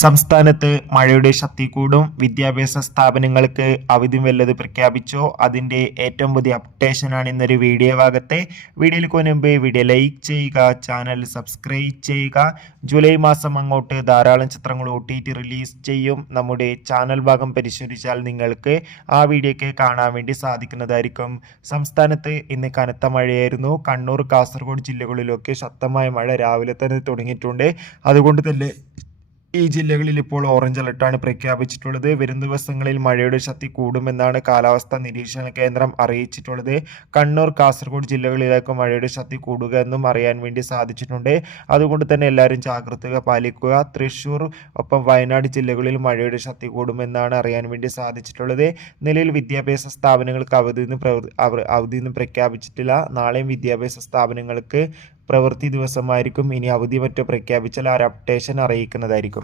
സംസ്ഥാനത്ത് മഴയുടെ ശക്തി കൂടും. വിദ്യാഭ്യാസ സ്ഥാപനങ്ങൾക്ക് അവധി വല്ലത് പ്രഖ്യാപിച്ചോ? അതിൻ്റെ ഏറ്റവും പുതിയ അപ്ഡേഷനാണ് ഇന്നൊരു വീഡിയോ ഭാഗത്തെ. വീഡിയോയിൽ മുൻപ് വീഡിയോ ലൈക്ക് ചെയ്യുക, ചാനൽ സബ്സ്ക്രൈബ് ചെയ്യുക. ജൂലൈ മാസം അങ്ങോട്ട് ധാരാളം ചിത്രങ്ങൾ OTT റിലീസ് ചെയ്യും. നമ്മുടെ ചാനൽ ഭാഗം പരിശോധിച്ചാൽ നിങ്ങൾക്ക് ആ വീഡിയോയ്ക്ക് കാണാൻ വേണ്ടി സാധിക്കുന്നതായിരിക്കും. സംസ്ഥാനത്ത് ഇന്ന് കനത്ത മഴയായിരുന്നു. കണ്ണൂർ, കാസർഗോഡ് ജില്ലകളിലൊക്കെ ശക്തമായ മഴ രാവിലെ തന്നെ തുടങ്ങിയിട്ടുണ്ട്. അതുകൊണ്ട് തന്നെ ഈ ജില്ലകളിൽ ഇപ്പോൾ ഓറഞ്ച് അലർട്ടാണ് പ്രഖ്യാപിച്ചിട്ടുള്ളത്. വരും ദിവസങ്ങളിൽ മഴയുടെ ശക്തി കൂടുമെന്നാണ് കാലാവസ്ഥാ നിരീക്ഷണ കേന്ദ്രം അറിയിച്ചിട്ടുള്ളത്. കണ്ണൂർ, കാസർഗോഡ് ജില്ലകളിലേക്ക് മഴയുടെ ശക്തി കൂടുക എന്നും അറിയാൻ വേണ്ടി സാധിച്ചിട്ടുണ്ട്. അതുകൊണ്ട് തന്നെ എല്ലാവരും ജാഗ്രത പാലിക്കുക. തൃശ്ശൂർ ഒപ്പം വയനാട് ജില്ലകളിൽ മഴയുടെ ശക്തി കൂടുമെന്നാണ് അറിയാൻ വേണ്ടി സാധിച്ചിട്ടുള്ളത്. നിലവിൽ വിദ്യാഭ്യാസ സ്ഥാപനങ്ങൾക്ക് അവധിയൊന്നും പ്രഖ്യാപിച്ചിട്ടില്ല. നാളെയും വിദ്യാഭ്യാസ സ്ഥാപനങ്ങൾക്ക് പ്രവൃത്തി ദിവസമായിരിക്കും. ഇനി അവധി മറ്റോ പ്രഖ്യാപിച്ചാൽ ആ ഒരു അപ്ഡേഷൻ അറിയിക്കുന്നതായിരിക്കും.